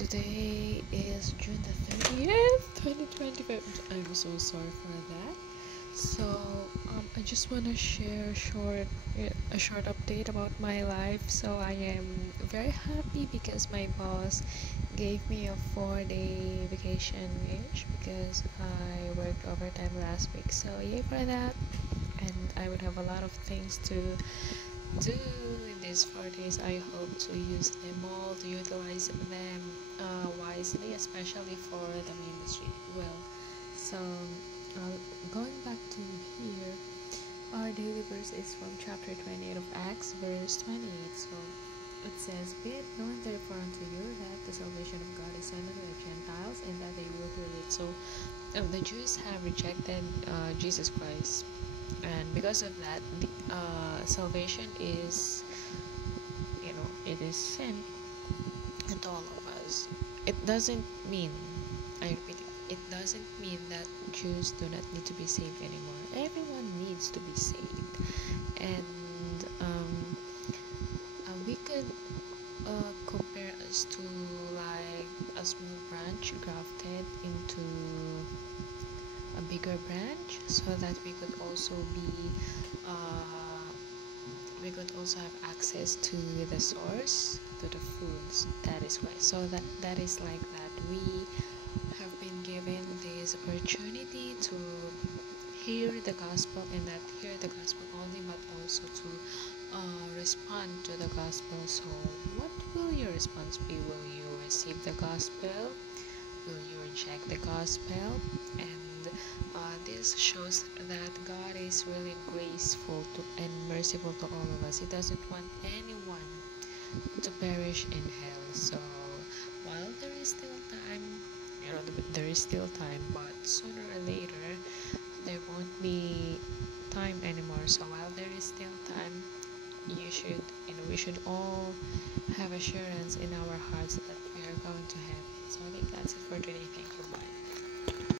Today is June the 30th, 2025. I'm so sorry for that. So, I just want to share a short update about my life. So, I am very happy because my boss gave me a 4-day vacation wish because I worked overtime last week. So, yay for that. And I would have a lot of things to do in these 4 days. I hope to use them all, to utilize them wisely, especially for the ministry. Well, so going back to here, our daily verse is from chapter 28 of Acts, verse 28. So it says, "Be it known therefore unto you that the salvation of God is unto the Gentiles, and that they will hear it." So the Jews have rejected Jesus Christ, and because of that, the salvation is, it is sent to all of us. It doesn't mean, I repeat it doesn't mean that Jews do not need to be saved anymore. Everyone needs to be saved, and we could compare us to like a small branch grafted into a bigger branch, so that we could also have access to the source, to the foods. That is why. So that is like that. We have been given this opportunity to hear the gospel, and not hear the gospel only, but also to respond to the gospel. So what will your response be? Will you receive the gospel? Will you reject the gospel? And this shows that God is really graceful and merciful to all of us. He doesn't want anyone to perish in hell. So while there is still time, there is still time, but sooner or later there won't be time anymore. So while there is still time, we should all have assurance in our hearts that we are going to heaven. So I think that's it for today. Thank you. Bye.